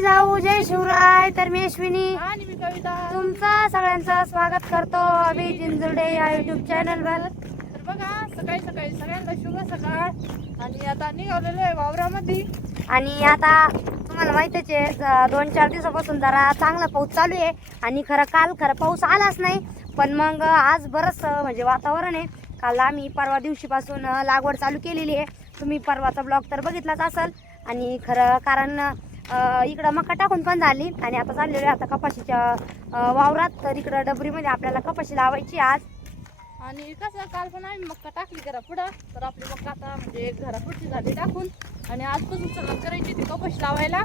जिजाऊ जय शिवराय. तर मी अश्विनी आणि मी कविता. तुमचं सगळ्यांचं स्वागत करतो अभि जिंजुर्डे या युट्यूब चॅनलवर. तर बघा सकाळी सकाळी सगळ्यांना शुभ सकाळ. आणि आता निघालेलो आहे वावरामध्ये. आणि आता तुम्हाला माहितीच आहे 2-4 दिवसापासून जरा चांगला पाऊस चालू आहे. आणि काल पाऊस आलाच नाही, पण मग आज बरंच म्हणजे वातावरण आहे. काल आम्ही परवा दिवशीपासून लागवड चालू केलेली आहे. तुम्ही परवाचा ब्लॉग तर बघितलाच असेल. आणि कारण इकडं मका टाकून पण झाली आणि आता चाललेलो आहे आता कपाशीच्या वावरात. तर इकडं डबरीमध्ये आपल्याला कपाशी लावायची आज. आणि कसं काल पण आम्ही मक्का टाकली घरा पुढं. तर आपली मक्का आता म्हणजे घरा पुढची झाली टाकून. आणि आजपासून सगळं करायची ती कपाशी लावायला.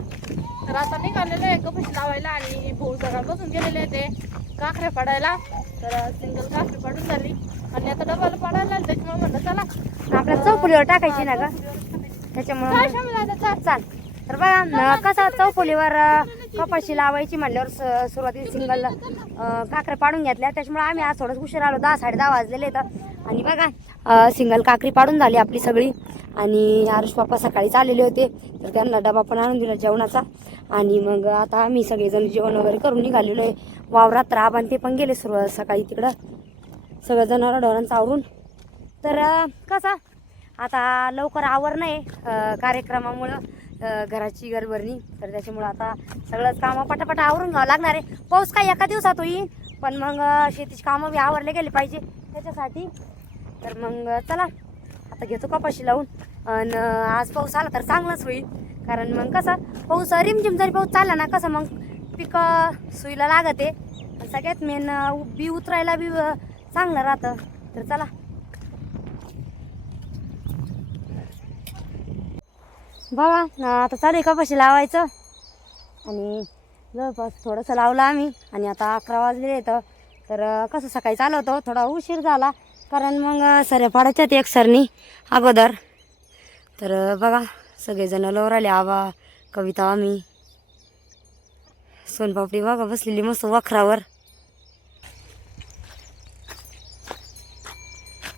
तर आता निघालेलं आहे कपाशी लावायला. आणि भाऊ सगळ्यापासून गेलेले आहे ते काकऱ्या पाडायला. तर सिंगल काकरी पाडून झाली आणि आता डबाला पाडायला. त्याच्यामुळे म्हणलं चला आपल्या चौफुलीवर टाकायची ना ग, त्याच्यामुळे चाल. तर बघा कसं चौफुलीवर कपाशी लावायची म्हटल्यावर सुरुवातीला सिंगल काकऱ्या पाडून घेतल्या. त्याच्यामुळे आम्ही आज थोडंच उशीर आलो, 10-10:30 वाजलेले तर. आणि बघा सिंगल काकरी पाडून झाली आपली सगळी. आणि आरुष पप्पा सकाळी चाललेले होते, तर त्यांना डबा पण आणून दिला जेवणाचा. आणि मग आता आम्ही सगळेजण जेवण वगैरे करून निघालेलो आहे वावरात. राबान ते पण गेले सुरुवात सकाळी तिकडं सगळं जनावर ढोरांचं आवरून. तर कसं आता लवकर आवर नाही कार्यक्रमामुळं घराची घरभरणी. तर त्याच्यामुळं आता सगळंच कामं पटापट आवरून घ्यावं लागणार आहे. पाऊस काय एका दिवसात होईल, पण मग शेतीची कामं बी आवरले गेले पाहिजे त्याच्यासाठी. तर मग चला आता घेतो कपाशी लावून. आणि आज पाऊस आला तर चांगलंच होईल, कारण मग कसं पाऊस रिमझिम जरी पाऊस चालला ना कसं मग पिकं सुईला लागते. सगळ्यात मेन बी उतरायला बी चांगलं राहतं. तर चला बघा आता चालू आहे कपाशी लावायचं. आणि जवळपास थोडंसं लावलं आम्ही. आणि आता 11 वाजले तर कसं सकाळी चालू होतं, थोडा उशीर झाला कारण मग सऱ्या पाडायच्यात एक सरनी अगोदर. तर बघा सगळेजण लवर आले, आबा कविता आम्ही. सोनपापडी बघा बसलेली मस्त वखरावर.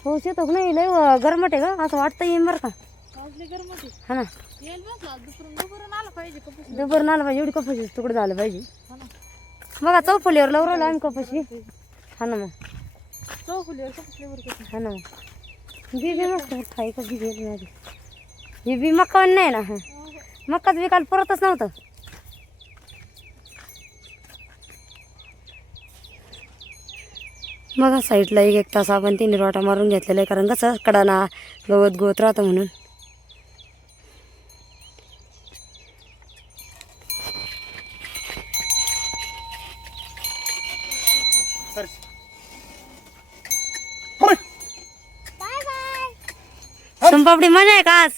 पाऊस येतो का नाही, लय गरमट आहे का असं वाटतं येईन बरं का. हा ना दुपारून आलं पाहिजे कपाशी. दुपारून आलं पाहिजे, एवढी कपाशी तुकडं झालं पाहिजे. बघा चौफुलीवर लवकर आलो आम्ही कपाशी. हा ना मग चौफुलीवर कपाशीवर. हा ना मग बी मस्त खाई का बी गेली माझी. हे बी मक्का नाही ना. मक्काच बी काल परतच नव्हतं. बघा साईडला एक तास आपण तिने रोटा मारून घेतलेला आहे, कारण कसं कडाना गवत गवत राहतं म्हणून. सोनपापडी मजा आहे का आज?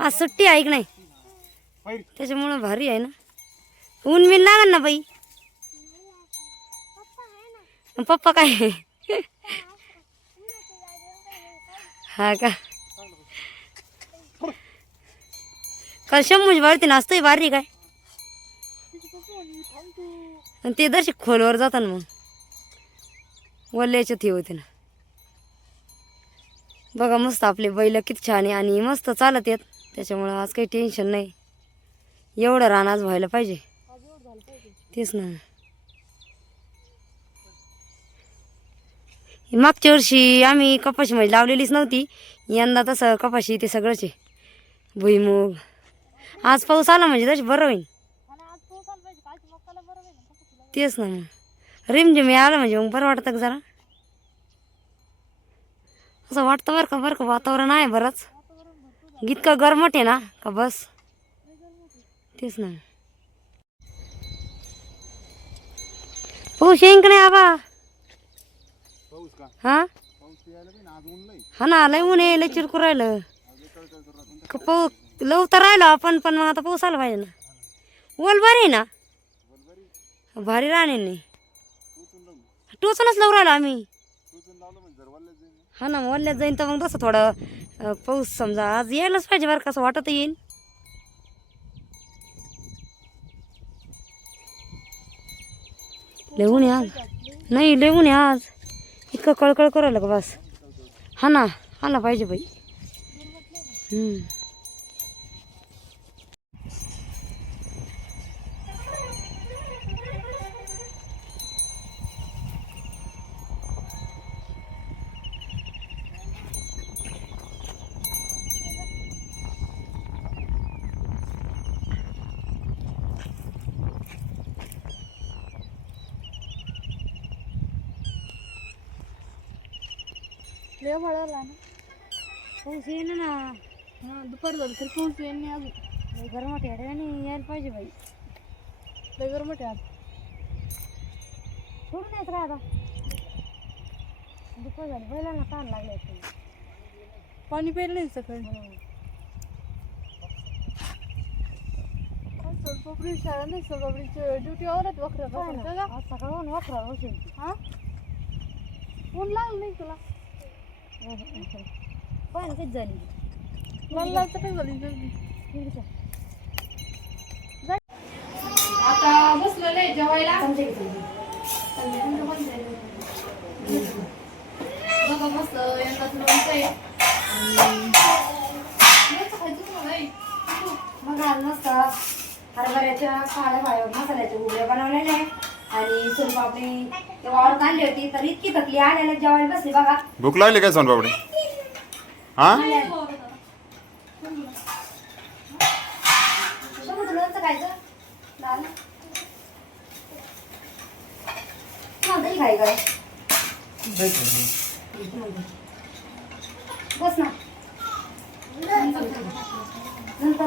आज सुट्टी आहे की नाही, त्याच्यामुळं भारी आहे ना. ऊन बिन लागल ना बाई. पप्पा काय हा का काल शंभूची वाढते नाचतोय बारी काय. आणि ते दर्शक खोलवर जातात मग वल्ल्याच्यात हे होते ना. बघा मस्त आपले बैल किती छान आहे आणि मस्त चालत येत. त्याच्यामुळं आज काही टेन्शन नाही. एवढं रान आज व्हायला पाहिजे, तेच ना. मागच्या वर्षी आम्ही कपाशी म्हणजे लावलेलीच नव्हती, यंदा तसं कपाशी ते सगळंच आहे. भुईमूग आज पाऊस आला म्हणजे तशी बरं होईल. तेच ना मग रिमझिम आलं म्हणजे मग बरं वाटतं का जरा. असं वाटतं बरं का वातावरण आहे बरंच. इतकं गरमट आहे ना का बस. तेच ना पाऊस येईन का नाही आबा. हा हा ना लय ऊन आहे, लय चिरकू राहिलं. पाऊस लव तर राहिलो आपण, पण मग आता पाऊस आला पाहिजे ना. ओल बरी आहे ना, भारी राहणे नाही. टोचूनच लव राहिलो आम्ही. हा ना वल्ल्यात जाईन तर मग तसं थोडं पाऊस समजा आज यायलाच पाहिजे बरं का, असं वाटत येईन. लिहून या नाही, लिहून या आज इतकं कळकळ करायला का बस. हा ना आला पाहिजे बाई. लय वळाला ना. पाऊस येईना ना. हा दुपार झाली तरी पाऊस येईल नाही अजून. लय गरमाट आहे आणि यायला पाहिजे बाई. लय गरमट आहे आज. सोडून यायचं काय आता. दुपार झाली बैलांना ताण लागले. पाणी प्यायला नाही सकाळी. सोनपापडी शाळा नाही, सोनपापडीची ड्युटी आवरत वखरा का सकाळून वापरा औषध. हा ऊन लागलं नाही तुला. पण किती झाली मला काय झाली. आता बसलेलं आहे जेवायला. बघा मस्त यंदाच लोणचं आहे. मग आज मस्त हरभऱ्याच्या काळ्या मसाल्याच्या उघड्या बनवलेल्या आहे आणि सोनपापडी ते वाळत आणली होती तर इतकी थकली आल्याला जेवायला बसली बघा. भूक लागली काय सोनपापडी? हा लोणचं खायचं लाल तरी खाय काय बस ना नंतर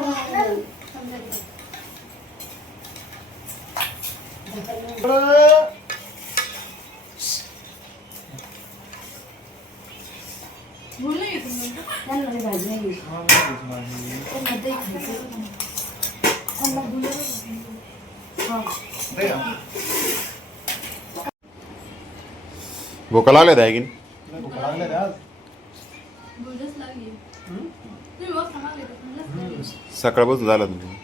भूक लागले आहे की सकाळपासून झालं तुम्ही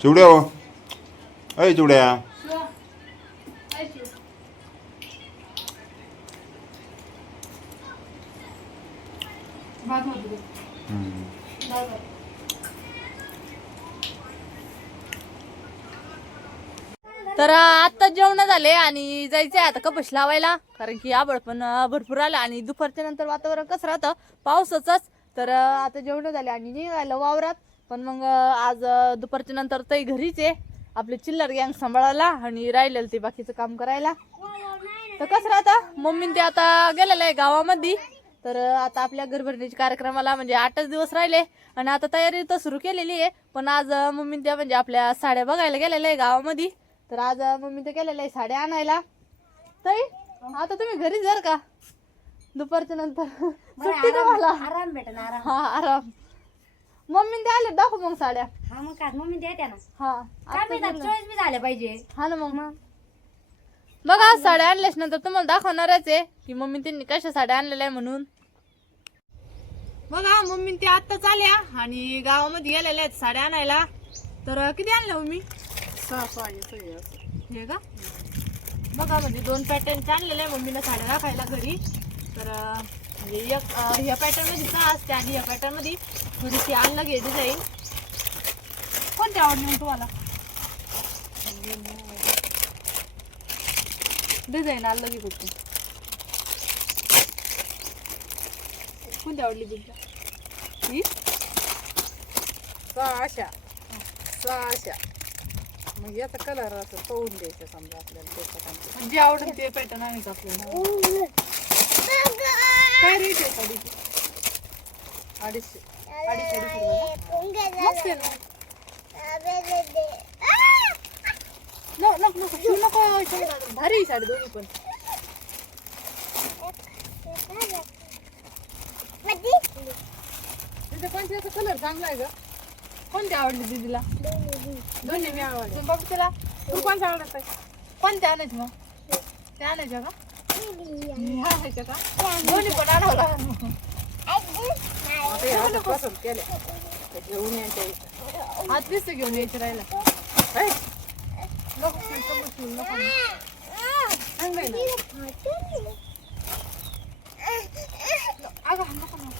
चिवड्या हो अय चिवड्या तर आता जेवण झाले आणि जायचंय आता कपश लावायला, कारण की आबळ पण भरपूर आलं आणि दुपारच्या नंतर वातावरण कसं राहतं पावसाचंच. तर आता जेवण झाले आणि निघायला वावरात. पण मग आज दुपारच्या नंतर तरी घरीच आहे आपले चिल्लर गँग सांभाळायला आणि राहिलेलं ते बाकीचं काम करायला. तर कसं राहतं मम्मी ते आता गेलेलं आहे गावामध्ये. तर आता आपल्या घरभरणीच्या कार्यक्रमाला म्हणजे 8च दिवस राहिले आणि आता तयारी तर सुरू केलेली आहे. पण आज मम्मी त्या म्हणजे आपल्या साड्या बघायला गेलेल्या आहे गावामध्ये. तर आज मम्मी तर गेलेलं आहे साड्या आणायला. ताई आता तुम्ही घरी जर का दुपारच्या नंतर सुट्टी तुम्हाला आराम भेटेल आराम. हा आराम. मम्मी ते आले दाखव मग साड्या. हा मग काय मम्मी द्या ना. हा काय माहिती चॉईस बी झाल्या पाहिजे. हा ना मग बघा साड्या आणल्याच नंतर तुम्हाला दाखवणारच आहे की मम्मी त्यांनी कशा साड्या आणलेल्या आहे म्हणून. बघा मम्मी ते आत्ताच आल्या आणि गावामध्ये गेलेल्या आहेत साड्या आणायला. तर किती आणल्या मम्मी? 6 हे का बघा म्हणजे 2 पॅटर्नचे आणलेले आहे मम्मीला साड्या राखायला घरी. तर म्हणजे एक ह्या पॅटर्न मध्ये 6 असते आणि ह्या पॅटर्न मध्ये थोडीशी अलग आहे डिझाईन. कोणती आवडली मग तुम्हाला? डिझाईन अलग आहे कुठे कोणती आवडली तुमच्या? ही 6 मग याचा कलर असं पाहून द्यायचं समजा आपल्याला जे आवडेल ते पॅटर्न आहे का आपल्याला? काय रेट आहे साडीची? 250 मस्त आहे ना. नको भारी आहे साडी दोन्ही पण. तिथे पंचायतचा कलर चांगला आहे का? कोणती आवडली दीदीला? दोन्ही मी आवडले. बघ तिला तू कोणता आवडत आहे? कोणते आणायचे मग? ते आणायच्या का? आणायच्या का? दोन्ही पण आणावं लागेल. आता हे असं पसंत केले ते घेऊन यायच्या इथं. हात दिसते घेऊन यायचं राहिला. ऐ, नको नको चांगलं आहे ना. अगं नको नको.